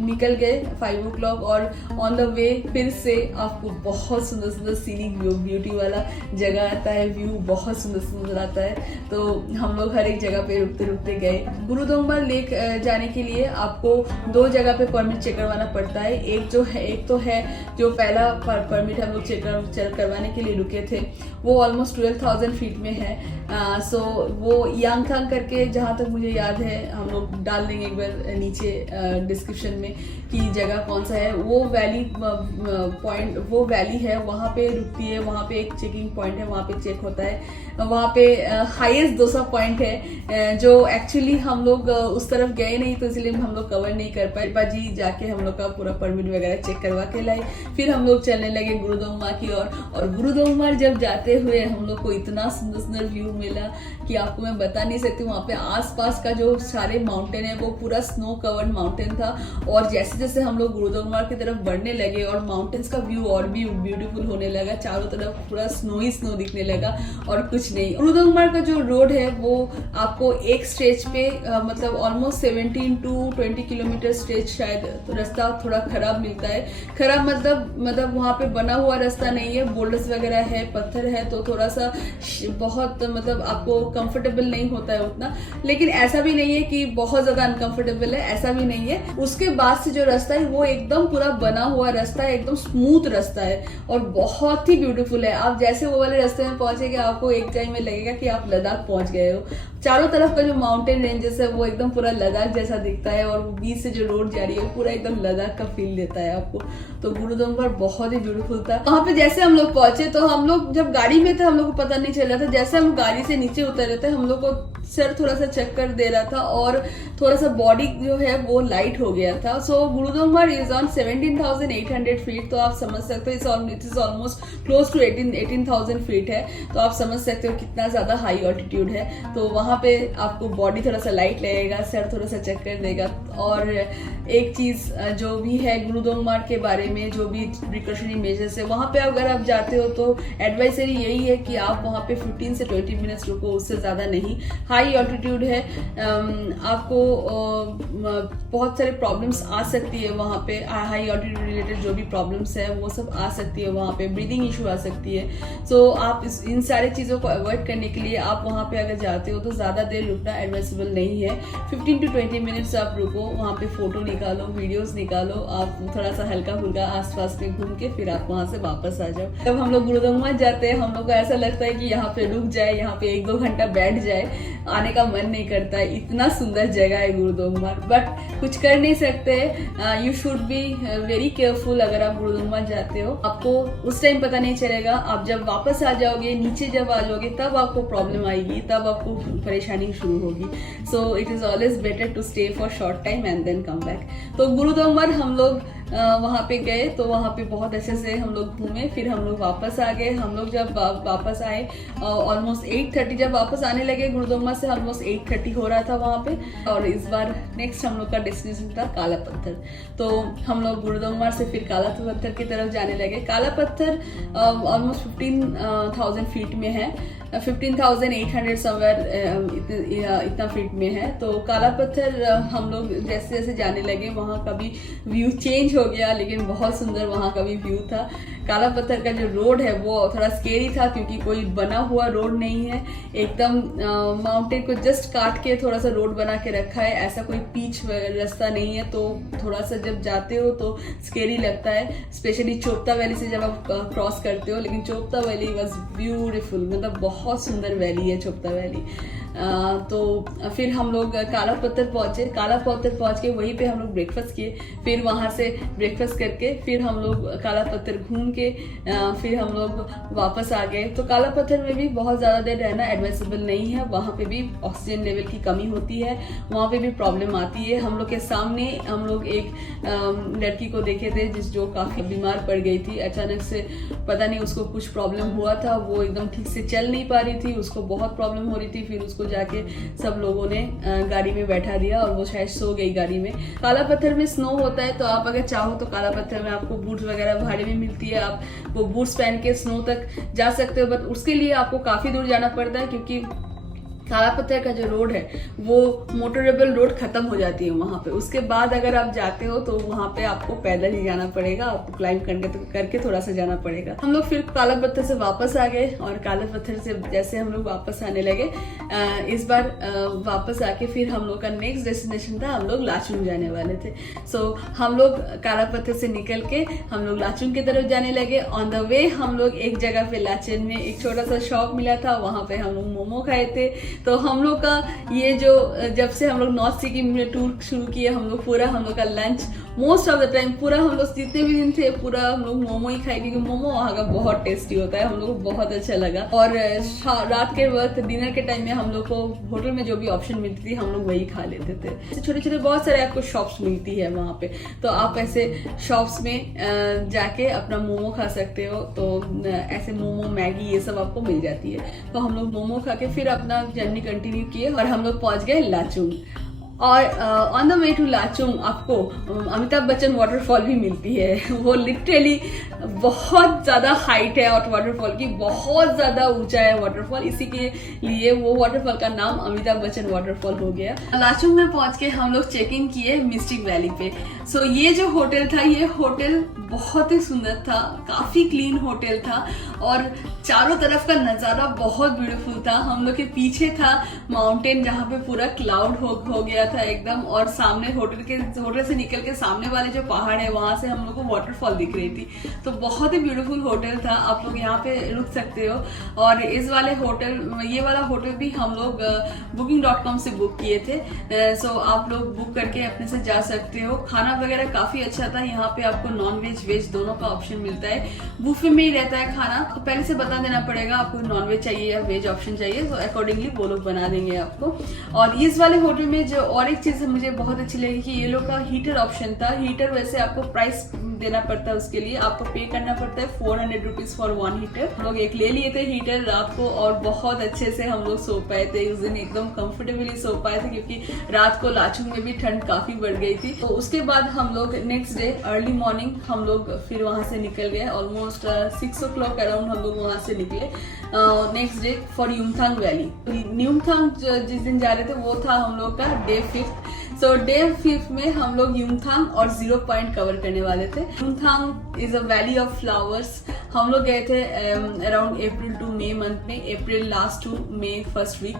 निकल गए 5 o'clock, और ऑन द वे फिर से आपको बहुत सुंदर सुंदर सीनिक ब्यूटी वाला जगह आता है, व्यू बहुत सुंदर सुंदर आता है। तो हम लोग हर एक जगह पे रुकते रुकते गए। गुरुदोंगमार लेक जाने के लिए आपको 2 जगह पे परमिट चेक करवाना पड़ता है। एक तो है जो पहला परमिट हम लोग चेक करवाने के लिए रुके थे, वो ऑलमोस्ट ऑलमोस्ट 12,000 फीट में है। सो वो यांगथांग करके, जहाँ तक मुझे याद है, हम लोग डाल देंगे एक बार नीचे डिस्क्रिप्शन में कि जगह कौन सा है। वो वैली पॉइंट, वो वैली है, वहाँ पे रुकती है, वहाँ पे एक चेकिंग पॉइंट है, वहाँ पे चेक होता है। वहाँ पे हाईएस्ट 200 पॉइंट है, जो एक्चुअली हम लोग उस तरफ गए नहीं तो इसलिए हम लोग कवर नहीं कर पाए। बाजी जाके हम लोग का पूरा परमिट वगैरह चेक करवा के लाए, फिर हम लोग चलने लगे गुरुदोंगमा की ओर। और गुरुदोंगमा जब जाते हुए हम लोग को इतना सुंदर सुंदर व्यू मिला कि आपको मैं बता नहीं सकती। वहाँ पे आसपास का जो सारे माउंटेन है वो पूरा स्नो कवर्ड माउंटेन था। और जैसे जैसे हम लोग गुरुदोंगमा की तरफ बढ़ने लगे और माउंटेन्स का व्यू और भी ब्यूटीफुल होने लगा, चारों तरफ पूरा स्नो ही स्नो दिखने लगा और कुछ नहीं। गुरुदोंगमा का जो रोड है वो आपको एक स्ट्रेच पे मतलब ऑलमोस्ट 17 to 20 किलोमीटर स्ट्रेच शायद, तो रास्ता थोड़ा खराब मिलता है। खराब मतलब वहाँ पे बना हुआ रास्ता नहीं है, बोल्डर्स वगैरह है, पत्थर है, तो थोड़ा सा बहुत मतलब आपको कंफर्टेबल नहीं होता है उतना। लेकिन ऐसा भी नहीं है कि बहुत ज्यादा अनकंफर्टेबल है, ऐसा भी नहीं है। उसके बाद से जो रास्ता है वो एकदम पूरा बना हुआ रास्ता है, एकदम स्मूथ रास्ता है और बहुत ही ब्यूटीफुल है। आप जैसे वो वाले रास्ते में पहुंचेंगे आपको एक टाइम में लगेगा कि आप लद्दाख पहुंच गए हो। चारों तरफ का जो माउंटेन रेंजेस है वो एकदम पूरा लद्दाख जैसा दिखता है और बीच से जो रोड जा रही है पूरा एकदम लद्दाख का फील देता है आपको। तो गुरुदोंगमा बहुत ही ब्यूटीफुल था। वहां पे जैसे हम लोग पहुंचे तो हम लोग जब गाड़ी में थे हम लोग को पता नहीं चल रहा था, जैसे हम गाड़ी से नीचे उतर रहे थे हम लोग को सर थोड़ा सा चक्कर दे रहा था और थोड़ा सा बॉडी जो है वो लाइट हो गया था। So Gurudongmar is on 17,800 feet, तो आप समझ सकते हो it is almost close to 18,000 feet है। तो आप समझ सकते हो कितना ज्यादा हाई ऑल्टीट्यूड है। तो वहां पे आपको बॉडी थोड़ा सा लाइट लगेगा, सर थोड़ा सा चक्कर देगा। और एक चीज जो भी है गुरुदोंगमा के बारे में, जो भी प्रिकॉशनरी मेजर्स है, वहां पे अगर आप जाते हो तो एडवाइजरी यही है कि आप वहां पे 15 से 20 मिनट्स रुको, उससे ज्यादा नहीं। हाई ऑल्टीट्यूड है, आपको बहुत सारे प्रॉब्लम्स आ सकती है वहाँ पे। हाई ऑल्टीट्यूड रिलेटेड जो भी प्रॉब्लम्स है वो सब आ सकती है वहाँ पे, ब्रीदिंग इशू आ सकती है। सो आप इन सारे चीज़ों को अवॉइड करने के लिए आप वहाँ पे अगर जाते हो तो ज़्यादा देर रुकना एडवाइसेबल नहीं है। 15 to 20 मिनट्स आप रुको, वहाँ पे फोटो निकालो, वीडियोस निकालो, आप थोड़ा सा हल्का फुल्का आसपास में घूम के फिर आप वहाँ से वापस आ जाओ। जब हम लोग गुरुदोंगमा जाते हैं हम लोग को ऐसा लगता है कि यहाँ पे रुक जाए, यहाँ पे 1-2 घंटा बैठ जाए, आने का मन नहीं करता है। इतना सुंदर जगह है गुरुदोंगमा, बट कुछ कर नहीं सकते। You should be very careful अगर आप गुरुदोंगमा जाते हो। आपको उस टाइम पता नहीं चलेगा, आप जब वापस आ जाओगे, नीचे जब आ जाओगे तब आपको प्रॉब्लम आएगी, तब आपको परेशानी शुरू होगी। So it is always better to stay for short time and then come back. तो गुरुदोंगमा हम लोग वहाँ पे गए तो वहाँ पे बहुत अच्छे से हम लोग घूमे, फिर हम लोग वापस आ गए। हम लोग जब वापस आए ऑलमोस्ट 8:30, जब वापस आने लगे गुरुदोंगमा से ऑलमोस्ट 8:30 हो रहा था वहाँ पे। और इस बार नेक्स्ट हम लोग का डेस्टिनेशन था काला पत्थर। तो हम लोग गुरुदोंगमा से फिर काला पत्थर की तरफ जाने लगे। काला पत्थर ऑलमोस्ट 15,000 फीट में है, 15,800 समवेयर इतना फीट में है। तो काला पत्थर हम लोग जैसे जैसे जाने लगे वहाँ का भी व्यू चेंज हो गया, लेकिन बहुत सुंदर वहाँ का भी व्यू था। काला पत्थर का जो रोड है वो थोड़ा स्केरी था क्योंकि कोई बना हुआ रोड नहीं है, एकदम माउंटेन को जस्ट काट के थोड़ा सा रोड बना के रखा है, ऐसा कोई पीच रास्ता नहीं है। तो थोड़ा सा जब जाते हो तो स्केरी लगता है, स्पेशली चोपता वैली से जब आप क्रॉस करते हो। लेकिन चोपता वैली वॉज ब्यूटीफुल, मतलब बहुत सुंदर वैली है चोपता वैली। तो फिर हम लोग काला पत्थर पहुंचे। काला पत्थर पहुंच के वहीं पे हम लोग ब्रेकफास्ट किए, फिर वहां से ब्रेकफास्ट करके फिर हम लोग काला पत्थर घूम के फिर हम लोग वापस आ गए। तो काला पत्थर में भी बहुत ज़्यादा देर रहना एडवाइसेबल नहीं है, वहाँ पे भी ऑक्सीजन लेवल की कमी होती है, वहाँ पे भी प्रॉब्लम आती है। हम लोग के सामने हम लोग एक लड़की को देखे थे जो काफ़ी बीमार पड़ गई थी अचानक से, पता नहीं उसको कुछ प्रॉब्लम हुआ था, वो एकदम ठीक से चल नहीं पा रही थी, उसको बहुत प्रॉब्लम हो रही थी। फिर उसको जाके सब लोगों ने गाड़ी में बैठा दिया और वो शायद सो गई गाड़ी में। काला पत्थर में स्नो होता है, तो आप अगर चाहो तो काला पत्थर में आपको बूट्स वगैरह भाड़े में मिलती है, आप वो बूट्स पहन के स्नो तक जा सकते हो। बट उसके लिए आपको काफी दूर जाना पड़ता है क्योंकि काला पत्थर का जो रोड है वो मोटरेबल रोड खत्म हो जाती है वहां पे। उसके बाद अगर आप जाते हो तो वहां पे आपको पैदल ही जाना पड़ेगा, आपको क्लाइंब करके थोड़ा सा जाना पड़ेगा। हम लोग फिर काला पत्थर से वापस आ गए और काला पत्थर से जैसे हम लोग वापस आने लगे, इस बार वापस आके फिर हम लोग का नेक्स्ट डेस्टिनेशन था, हम लोग लाचुंग जाने वाले थे। सो हम लोग काला पत्थर से निकल के हम लोग लाचुंग की तरफ जाने लगे। ऑन द वे हम लोग एक जगह पे लाचुंग में एक छोटा सा शॉप मिला था, वहां पे हम लोग मोमो खाए थे। तो हम लोग का ये जो जब से हम लोग नॉर्थ सिक्किम में टूर शुरू किए, हम लोग पूरा हम लोग का lunch most of the time पूरा हम लोग जितने भी दिन थे पूरा हम लोग मोमो ही खाए, क्योंकि मोमो वहाँ का बहुत टेस्टी होता है, हम लोग को बहुत अच्छा लगा। और रात के वक्त डिनर के टाइम में हम लोग को होटल में जो भी ऑप्शन मिलती थी हम लोग वही खा लेते थे। छोटे छोटे बहुत सारे आपको शॉप्स मिलती है वहाँ पे, तो आप ऐसे शॉप्स में जाके अपना मोमो खा सकते हो। तो ऐसे मोमो मैगी ये सब आपको मिल जाती है। तो हम लोग मोमो खा के फिर अपना जर्नी कंटिन्यू किए और हम लोग पहुंच गए लाचुंग। और on the way to Lachung आपको अमिताभ बच्चन वाटरफॉल भी मिलती है। वो लिटरली बहुत ज्यादा हाइट है और वाटरफॉल की बहुत ज्यादा ऊंचा है वाटरफॉल, इसी के लिए वो वाटरफॉल का नाम अमिताभ बच्चन वाटरफॉल हो गया। लाचुंग में पहुंच के हम लोग चेक इन किए मिस्टिक वैली पे। सो ये जो होटल था, ये होटल बहुत ही सुंदर था, काफी क्लीन होटल था और चारों तरफ का नजारा बहुत ब्यूटीफुल था। हम लोग के पीछे था माउंटेन जहाँ पे पूरा क्लाउड हो गया था एकदम, और सामने होटल से निकल के सामने वाले जो पहाड़ है वहां से हम लोग को वाटरफॉल दिख रही थी। तो बहुत ही ब्यूटीफुल होटल था, आप लोग यहाँ पे रुक सकते हो। और ये वाला होटल भी हम लोग booking.com से बुक किए थे। सो आप लोग बुक करके अपने से जा सकते हो। खाना वगैरह काफी अच्छा था, यहाँ पे आपको नॉन वेज दोनों का ऑप्शन मिलता है। बुफे में ही रहता है खाना, तो पहले से बता देना पड़ेगा आपको नॉन वेज चाहिए या वेज ऑप्शन चाहिए, तो अकॉर्डिंगली वो लोग बना देंगे आपको। और इस वाले होटल में जो और एक चीज मुझे बहुत अच्छी लगी कि ये लोग का हीटर ऑप्शन था। हीटर वैसे आपको प्राइस देना पड़ता है, उसके लिए आपको पे करना पड़ता है 400 रुपीज फॉर 1 हीटर। हम लोग एक ले लिए थे हीटर रात को और बहुत अच्छे से हम लोग सो पाए थे उस दिन, एकदम कंफर्टेबली सो पाए थे, क्योंकि रात को लाचुंग में भी ठंड काफी बढ़ गई थी। तो उसके बाद हम लोग नेक्स्ट डे अर्ली मॉर्निंग हम लोग फिर वहां से निकल गए। ऑलमोस्ट 6 o'clock अराउंड हम लोग वहां से निकले next day for Yumthang valley. Yumthang जिस दिन जा रहे थे वो था हम लोग का डे 5th। सो डे 5th में हम लोग युमथांग और 0 पॉइंट कवर करने वाले थे। Yumthang is a valley of flowers. हम लोग गए थे around April to May month में, April last to May first week.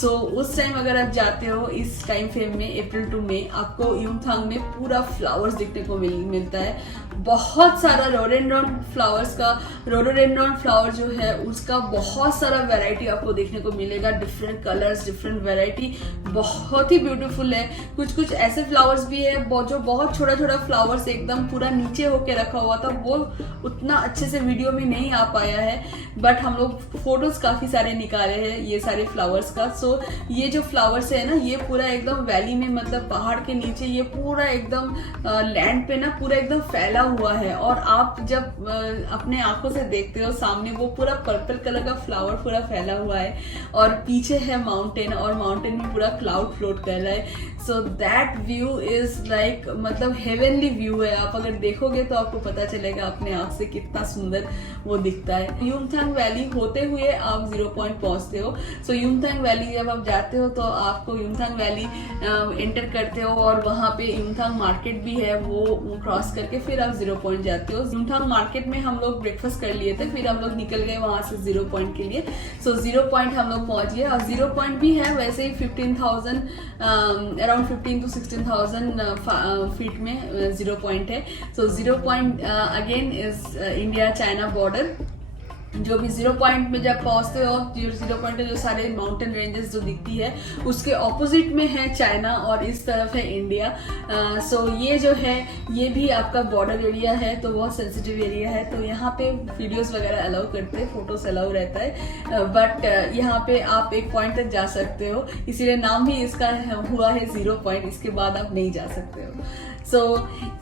So उस टाइम अगर आप जाते हो इस टाइम फ्रेम में अप्रैल टू मई, आपको युमथांग में पूरा फ्लावर्स देखने को मिलता है। बहुत सारा रोडोडेंड्रॉन फ्लावर जो है उसका बहुत सारा वैरायटी आपको देखने को मिलेगा, डिफरेंट कलर्स, डिफरेंट वैरायटी, बहुत ही ब्यूटीफुल है। कुछ ऐसे फ्लावर्स भी है जो बहुत छोटा छोटा फ्लावर्स एकदम पूरा नीचे होके रखा हुआ था, वो उतना अच्छे से वीडियो में नहीं आ पाया है, बट हम लोग फोटोज काफी सारे निकाले हैं ये सारे फ्लावर्स का। सो ये जो फ्लावर्स है ना, ये पूरा एकदम वैली में, मतलब पहाड़ के नीचे ये पूरा एकदम लैंड पे ना पूरा एकदम फैला हुआ है। और आप जब अपने आंखों से देखते हो सामने, वो पूरा पर्पल कलर का फ्लावर पूरा फैला हुआ है और पीछे है माउंटेन और माउंटेन में पूरा क्लाउड फ्लोट कर रहा है। So that view is like, मतलब हेवनली व्यू है। आप अगर देखोगे तो आपको पता चलेगा अपने आंख से कितना सुंदर वो दिखता है। युमथांग वैली होते हुए आप 0 पॉइंट पहुंचते हो। सो युमथांग वैली जब आप जाते हो तो आपको युमथांग वैली एंटर करते हो और वहां पे युमथांग मार्केट भी है, वो क्रॉस करके फिर आप 0 पॉइंट जाते हो। युमथांग मार्केट में हम लोग ब्रेकफास्ट कर लिए थे, फिर हम लोग निकल गए वहां से 0 पॉइंट के लिए। सो 0 पॉइंट हम लोग पहुंच गए और 0 पॉइंट भी है वैसे ही 15,000 अराउंड 15 to 16,000 फीट में 0 पॉइंट है। सो 0 point again is India China border. जो भी 0 पॉइंट में जब पहुंचते हो, 0 पॉइंट में जो सारे माउंटेन रेंजेस जो दिखती है उसके ऑपोजिट में है चाइना और इस तरफ है इंडिया। सो ये जो है ये भी आपका बॉर्डर एरिया है, तो बहुत सेंसिटिव एरिया है। तो यहाँ पे वीडियोस वगैरह अलाउ करते हैं, फोटोस अलाउ रहता है, बट यहाँ पे आप एक पॉइंट तक जा सकते हो, इसीलिए नाम भी इसका हुआ है 0 पॉइंट। इसके बाद आप नहीं जा सकते हो। So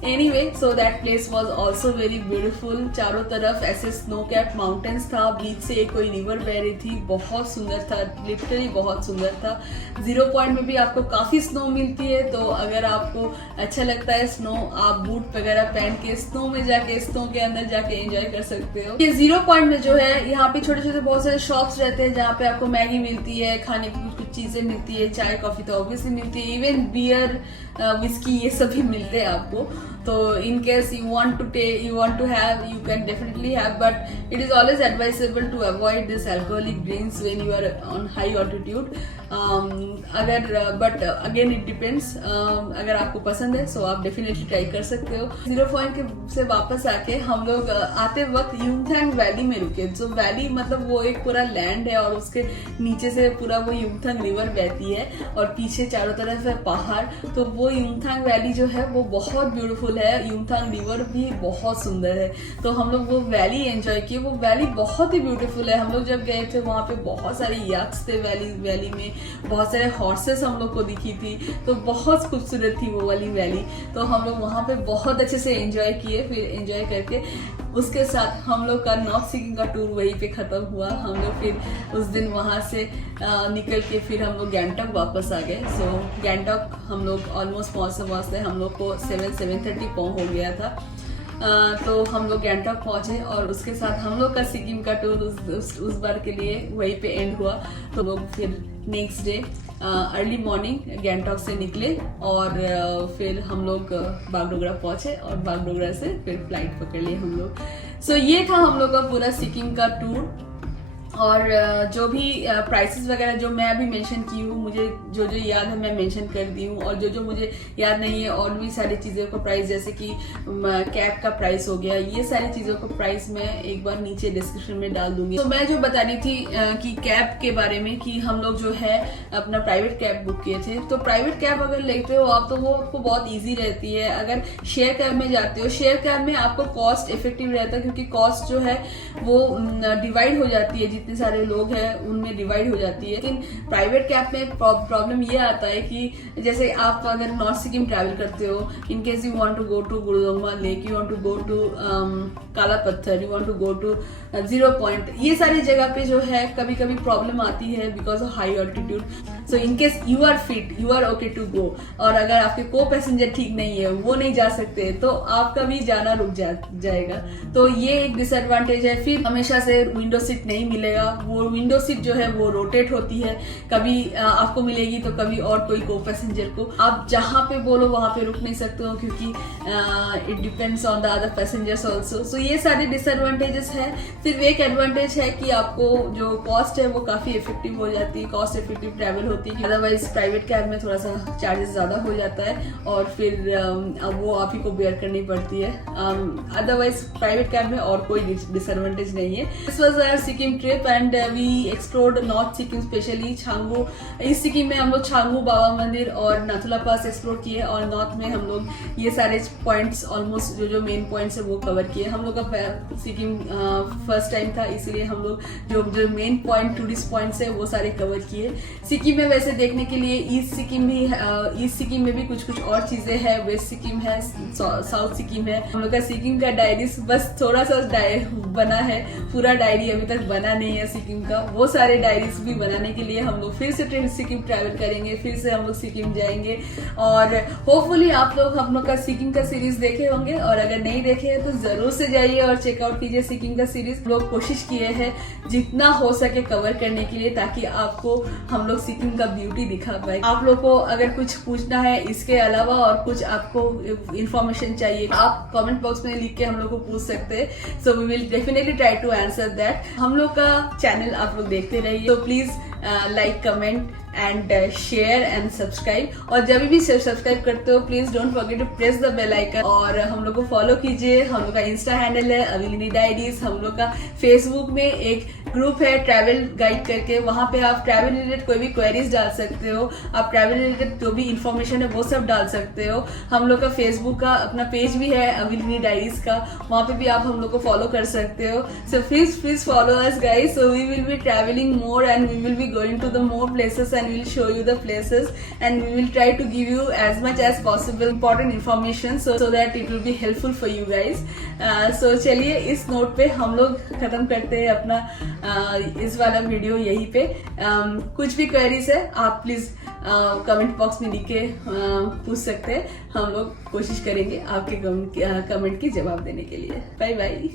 anyway, so that place was also very beautiful. चारों तरफ ऐसे स्नो कैप माउंटेन्स था, बीच से कोई रिवर बह रही थी, बहुत सुंदर था, लिटरली बहुत सुंदर था। 0 पॉइंट में भी आपको काफी स्नो मिलती है, तो अगर आपको अच्छा लगता है स्नो, आप बूट वगैरह पहन के स्नो में जाके, स्नो के अंदर जाके एंजॉय कर सकते हो। ये 0 पॉइंट में जो है, यहाँ पे छोटे छोटे बहुत सारे शॉप्स रहते हैं जहाँ पे आपको मैगी मिलती है, खाने की कुछ चीजें मिलती है, चाय कॉफी तो ऑब्वियसली मिलती है, इवन बियर, विस्की, ये सभी मिलते हैं आपको। तो in case you want to have, you can definitely have, but it is always advisable to avoid this alcoholic drinks when you are on high altitude. अगर बट अगेन इट डिपेंड्स, अगर आपको पसंद है सो आप डेफिनेटली ट्राई कर सकते हो। 0 point से वापस आके हम लोग आते वक्त युमथांग वैली में रुके। जो वैली मतलब वो एक पूरा लैंड है और उसके नीचे से पूरा वो युमथांग रिवर बहती है और पीछे चारों तरफ है पहाड़। तो वो युमथांग वैली जो है वो बहुत ब्यूटीफुल है। युमथांग रिवर भी बहुत सुंदर है, तो हम लोग वो वैली एंजॉय किए। वो वैली बहुत ही ब्यूटीफुल है। हम लोग जब गए थे वहां पे बहुत सारे याक्स थे वैली में, बहुत सारे हॉर्सेस हम लोग को दिखी थी, तो बहुत खूबसूरत थी वो वाली वैली। तो हम लोग वहां पे बहुत अच्छे से एंजॉय किए। फिर एंजॉय करके उसके साथ हम लोग का नॉर्थ सिक्किम का टूर वहीं पे खत्म हुआ। हम लोग फिर उस दिन वहां से निकल के फिर हम लोग गैंगटॉक वापस आ गए। सो गैंगटॉक हम लोग ऑलमोस्ट पहुंचते हम लोग को 7:30 हो गया था। तो हम लोग गैंगटॉक पहुंचे और उसके साथ हम लोग का सिक्किम का टूर उस बार के लिए वहीं पे एंड हुआ। तो लोग फिर next day early morning Gangtok से निकले और फिर हम लोग बागडोगरा पहुंचे और बागडोगरा से फिर फ्लाइट पकड़ लिए हम लोग। सो ये था हम लोग का पूरा सिक्किम का टूर। और जो भी प्राइसेस वगैरह जो मैं अभी मेंशन की हूँ, मुझे जो जो याद है मैं मेंशन कर दी हूँ, और जो जो मुझे याद नहीं है और भी सारी चीज़ों का प्राइस, जैसे कि कैब का प्राइस हो गया, ये सारी चीज़ों का प्राइस मैं एक बार नीचे डिस्क्रिप्शन में डाल दूंगी। तो मैं जो बता रही थी कि कैब के बारे में, कि हम लोग जो है अपना प्राइवेट कैब बुक किए थे। तो प्राइवेट कैब अगर लेते हो आप तो वो आपको बहुत ईजी रहती है। अगर शेयर कैब में जाते हो, शेयर कैब में आपको कॉस्ट इफेक्टिव रहता है, क्योंकि कॉस्ट जो है वो डिवाइड हो जाती है, जितने सारे लोग हैं उनमें डिवाइड हो जाती है। लेकिन प्राइवेट कैब में प्रॉब्लम ये आता है कि जैसे आप अगर नॉर्थ सिक्किम ट्रैवल करते हो, in case you want to go to Gurudongmar lake, you want to go to Kala Patthar, you want to go to 0 point, ये सारी जगह पे जो है कभी कभी प्रॉब्लम आती है because of high altitude. So in case you are fit, you are okay to go, और अगर आपके को पैसेंजर ठीक नहीं है, वो नहीं जा सकते, तो आपका भी जाना रुक जाएगा। तो ये एक डिसएडवांटेज है। फिर हमेशा से विंडो सीट नहीं मिलेगा। वो विंडो सीट जो है वो रोटेट होती है, कभी आपको मिलेगी तो कभी और कोई को पैसेंजर को। आप जहां पे बोलो वहां पे रुक नहीं सकते हो, क्योंकि it depends on the other passengers also. So ये सारे डिसएडवांटेजेस है। फिर एक एडवांटेज है कि आपको जो कॉस्ट है वो काफी इफेक्टिव हो जाती है, कॉस्ट इफेक्टिव ट्रैवल होती है। अदरवाइज प्राइवेट कैब में थोड़ा सा चार्जेस ज्यादा हो जाता है और फिर वो आप ही को बेयर करनी पड़ती है। अदरवाइज प्राइवेट कैब में और कोई डिसएडवांटेज नहीं है। This was our Sikkim trip and we explored North Sikkim, specially Changu. इस सिक्किम में हम लोग छांगू बाबा मंदिर और नाथुला पास एक्सप्लोर किए, और नॉर्थ में हम लोग ये सारे पॉइंट्स ऑलमोस्ट जो मेन पॉइंट्स है वो कवर किए। हम लोग का सिक्किम फर्स्ट टाइम था, इसलिए हम लोग जो मेन पॉइंट, टूरिस्ट पॉइंट्स है वो सारे कवर किए। सिक्किम में वैसे देखने के लिए ईस्ट सिक्किम भी, ईस्ट सिक्किम में भी कुछ और चीजें हैं। वेस्ट सिक्किम है, साउथ सिक्किम है। हम लोग का सिक्किम का डायरी बस थोड़ा सा बना है, पूरा डायरी अभी तक बना नहीं है सिक्किम का। वो सारे डायरीज भी बनाने के लिए हम लोग फिर से सिक्किम ट्रैवल करेंगे, फिर से हम लोग सिक्किम जाएंगे। और होपफुली आप लोग हम लोग का सिक्किम का सीरीज देखे होंगे, और अगर नहीं देखे हैं तो जरूर से जाइए और चेकआउट कीजिए सिक्किम का सीरीज। लोग कोशिश किए हैं जितना हो सके कवर करने के लिए, ताकि आपको हम लोग सिक्किम का ब्यूटी दिखा पाए। आप लोग को अगर कुछ पूछना है इसके अलावा और कुछ आपको इन्फॉर्मेशन चाहिए, आप कमेंट बॉक्स में लिख के हम लोग को पूछ सकते हैं। So we will definitely try to answer that. हम लोग का चैनल आप लोग देखते रहिए, तो please like, comment and share and subscribe. और जब भी सब्सक्राइब करते हो please don't forget to press the bell icon, और हम लोग को फॉलो कीजिए। हम लोग का इंस्टा हैंडल है अविलिनी डायरीज। हम लोग का फेसबुक में एक ग्रुप है ट्रैवल गाइड करके, वहां पे आप ट्रैवल रिलेटेड कोई भी क्वेरीज डाल सकते हो, आप ट्रैवल रिलेटेड जो भी इंफॉर्मेशन है वो सब डाल सकते हो। हम लोग का फेसबुक का अपना पेज भी है अविलिनी डायरीज का, वहां पे भी आप हम लोग को फॉलो कर सकते हो। So please follow us guys. So we will be travelling more and we will be going to the more places and we will show you the places and we will try to give you as much as possible important information so that it will be helpful for you guys. So चलिए इस note पे हम लोग खत्म करते हैं अपना इस वाला वीडियो यहीं पे. कुछ भी क्वेरीज है आप प्लीज कमेंट बॉक्स में लिख के पूछ सकते हैं. हम लोग कोशिश करेंगे आपके कमेंट की जवाब देने के लिए. Bye bye.